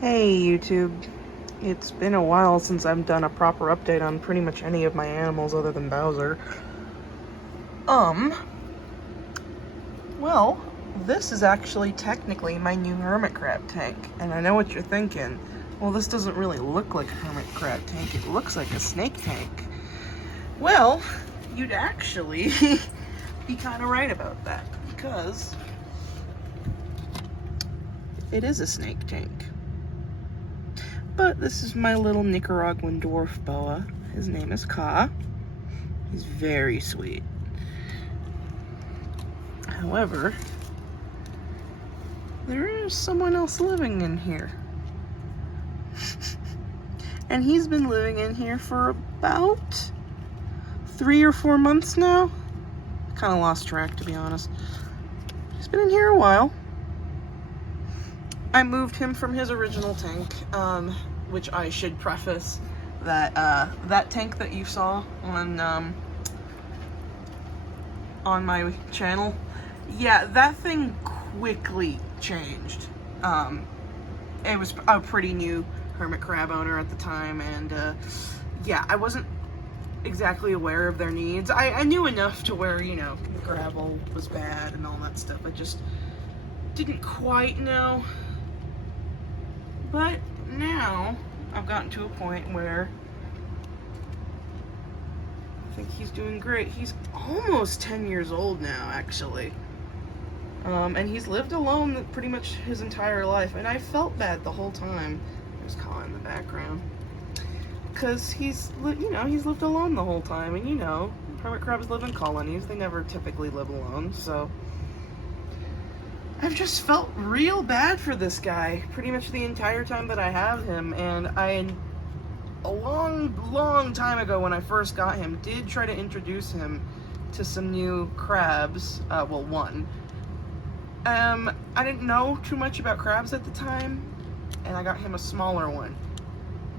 Hey YouTube, it's been a while since I've done a proper update on pretty much any of my animals other than Bowser. Well, this is actually technically my new hermit crab tank, and I know what you're thinking. Well, this doesn't really look like a hermit crab tank, it looks like a snake tank. Well, you'd actually be kind of right about that, because it is a snake tank. But this is my little Nicaraguan Dwarf Boa. His name is Kaa. He's very sweet. However, there is someone else living in here. And he's been living in here for about 3 or 4 months now. Kind of lost track, to be honest. He's been in here a while. I moved him from his original tank, which I should preface that that tank that you saw on my channel, yeah, that thing quickly changed. It was a pretty new hermit crab owner at the time, and yeah, I wasn't exactly aware of their needs. I knew enough to where, you know, the gravel was bad and all that stuff. I just didn't quite know. But now I've gotten to a point where I think he's doing great. He's almost 10 years old now, actually. And he's lived alone pretty much his entire life, and I felt bad the whole time. There's Colin in the background. Because he's lived alone the whole time, and you know, hermit crabs live in colonies. They never typically live alone, so I've just felt real bad for this guy pretty much the entire time that I have him, and a long time ago when I first got him, did try to introduce him to some new crabs, well, one. I didn't know too much about crabs at the time, and I got him a smaller one.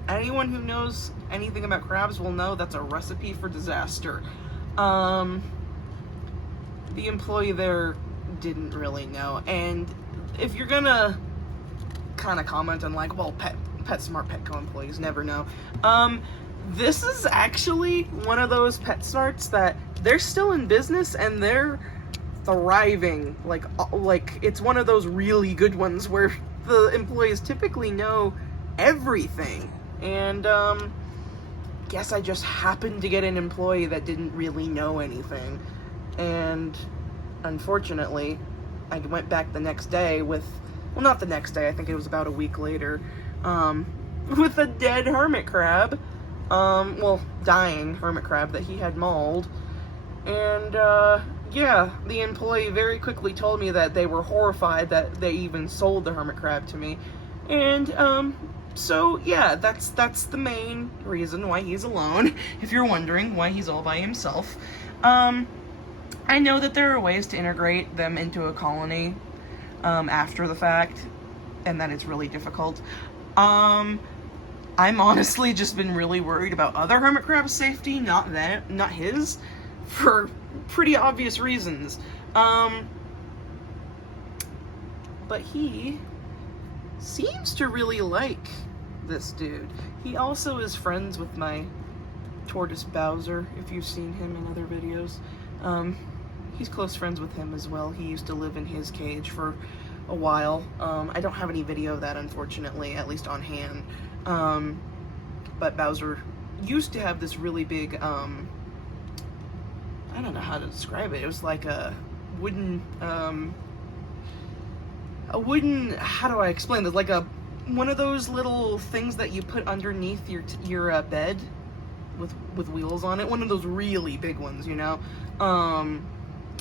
Anyone who knows anything about crabs will know that's a recipe for disaster. The employee there didn't really know, and if you're gonna kind of comment on like, well, PetSmart Petco employees never know, this is actually one of those PetSmarts that they're still in business and they're thriving. Like it's one of those really good ones where the employees typically know everything, and guess I just happened to get an employee that didn't really know anything, and unfortunately, I went back the next day with, well, not the next day, I think it was about a week later, with a dead hermit crab, well, dying hermit crab that he had mauled, and, yeah, the employee very quickly told me that they were horrified that they even sold the hermit crab to me, and, so, yeah, that's the main reason why he's alone, if you're wondering why he's all by himself. I know that there are ways to integrate them into a colony after the fact, and that it's really difficult. I'm honestly just been really worried about other hermit crabs' safety, not his, for pretty obvious reasons. But he seems to really like this dude. He also is friends with my tortoise Bowser, if you've seen him in other videos. He's close friends with him as well. He used to live in his cage for a while. I don't have any video of that, unfortunately, at least on hand. But Bowser used to have this really big, I don't know how to describe it. It was like a wooden, how do I explain this? Like one of those little things that you put underneath your bed with wheels on it. One of those really big ones, you know?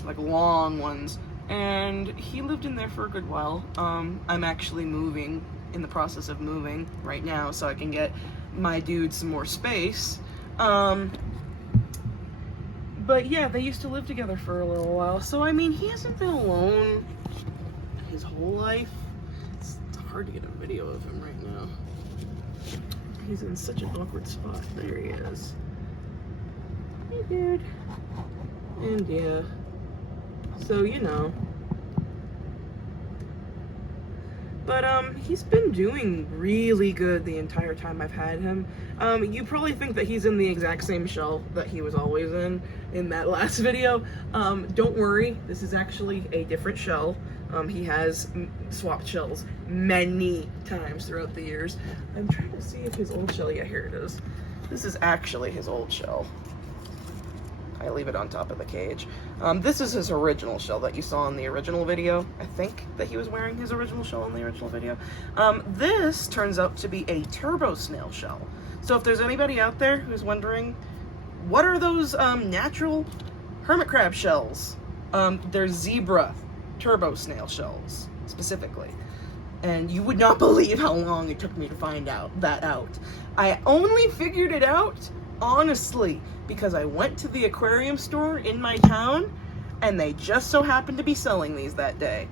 Like long ones, and he lived in there for a good while. I'm actually in the process of moving right now so I can get my dude some more space. But yeah, they used to live together for a little while, so I mean, he hasn't been alone his whole life. It's hard to get a video of him right now. He's in such an awkward spot. There he is. Hey, dude. And yeah, so, you know, But he's been doing really good the entire time I've had him. You probably think that he's in the exact same shell that he was always in that last video. Don't worry, this is actually a different shell. He has swapped shells many times throughout the years. I'm trying to see if his old shell, yeah, here it is. This is actually his old shell. I leave it on top of the cage. This is his original shell that you saw in the original video. I think that he was wearing his original shell in the original video. This turns out to be a turbo snail shell. So if there's anybody out there who's wondering, what are those natural hermit crab shells? They're zebra turbo snail shells, specifically. And you would not believe how long it took me to find that out. I only figured it out, honestly, because I went to the aquarium store in my town, and they just so happened to be selling these that day.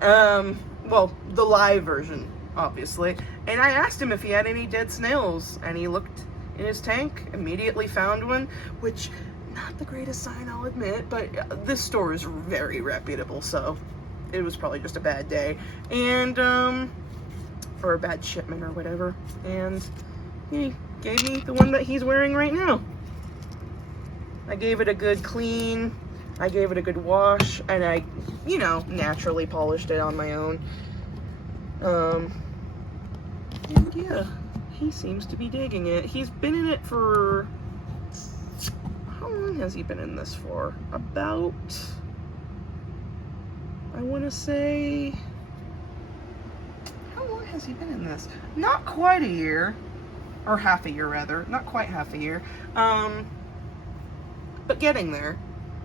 Well, the live version, obviously. And I asked him if he had any dead snails, and he looked in his tank, immediately found one, which, not the greatest sign, I'll admit, but this store is very reputable, so it was probably just a bad day. And, or a bad shipment or whatever. And he gave me the one that he's wearing right now. I gave it a good clean, I gave it a good wash, and I, you know, naturally polished it on my own. And yeah, he seems to be digging it. He's been in it for, how long has he been in this for? About, I want to say, how long has he been in this? Not quite a year, or half a year rather, not quite half a year. But getting there.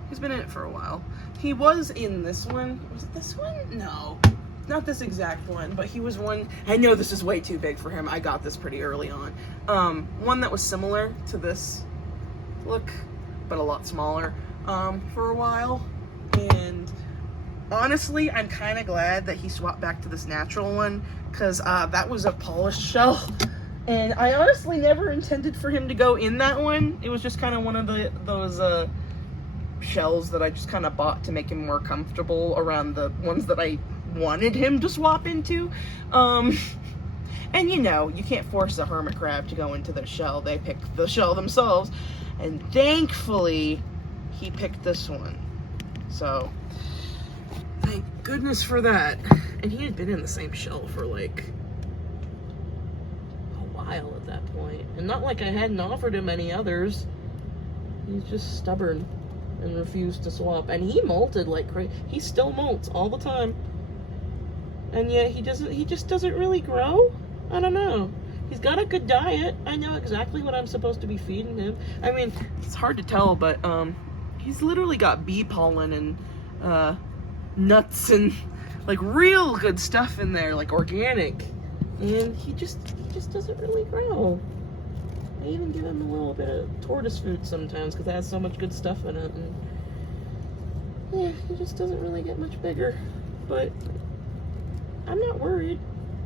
He's been in it for a while. He was in this one. Was it this one? No. Not this exact one, but he was one. I know this is way too big for him. I got this pretty early on. One that was similar to this look, but a lot smaller, for a while. And honestly, I'm kind of glad that he swapped back to this natural one, because that was a polished shell. And I honestly never intended for him to go in that one. It was just kind of one of those shells that I just kind of bought to make him more comfortable around the ones that I wanted him to swap into. And you know, you can't force a hermit crab to go into their shell. They pick the shell themselves. And thankfully, he picked this one. So, thank goodness for that. And he had been in the same shell for like at that point, and not like I hadn't offered him any others. He's just stubborn and refused to swap, and he molted like crazy. He still molts all the time, and yet he just doesn't really grow. I don't know. He's got a good diet. I know exactly what I'm supposed to be feeding him. I mean, it's hard to tell, but he's literally got bee pollen and nuts and like real good stuff in there, like organic. And he just doesn't really grow. I even give him a little bit of tortoise food sometimes because it has so much good stuff in it. And yeah, he just doesn't really get much bigger. But I'm not worried.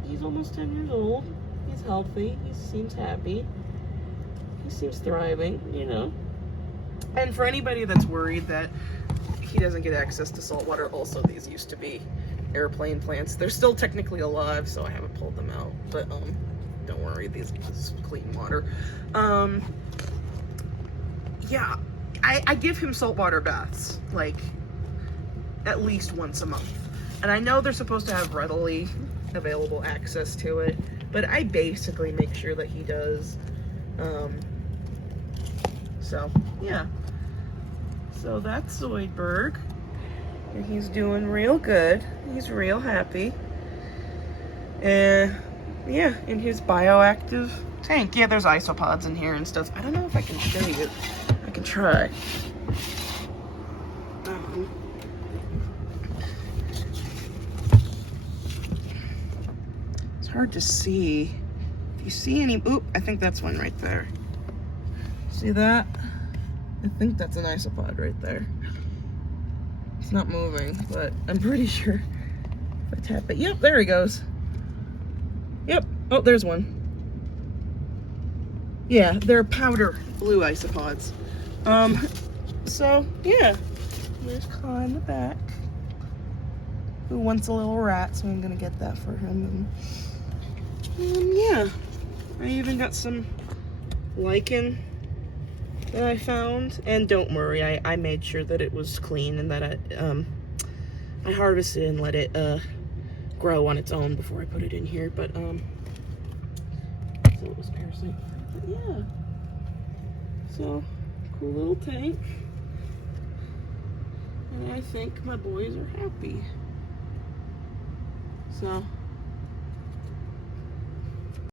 He's almost 10 years old. He's healthy. He seems happy. He seems thriving, you know. And for anybody that's worried that he doesn't get access to salt water, also these used to be airplane plants. They're still technically alive, so I haven't pulled them out, but don't worry, this is clean water. Yeah, I give him saltwater baths like at least once a month, and I know they're supposed to have readily available access to it, but I basically make sure that he does. So yeah, so that's Zoidberg. And he's doing real good. He's real happy. And yeah, in his bioactive tank. Yeah, there's isopods in here and stuff. I don't know if I can show you. I can try. It's hard to see. If you see any, oop, I think that's one right there. See that? I think that's an isopod right there. It's not moving, but I'm pretty sure if I tap it, yep, there he goes. Yep, oh, there's one. Yeah, they're powder blue isopods. So, yeah, there's Kaa in the back. who wants a little rat, so I'm gonna get that for him. And yeah, I even got some lichen that I found, and don't worry, I made sure that it was clean and that I harvested and let it grow on its own before I put it in here. But so it was parasite. But yeah, so cool little tank, and I think my boys are happy. So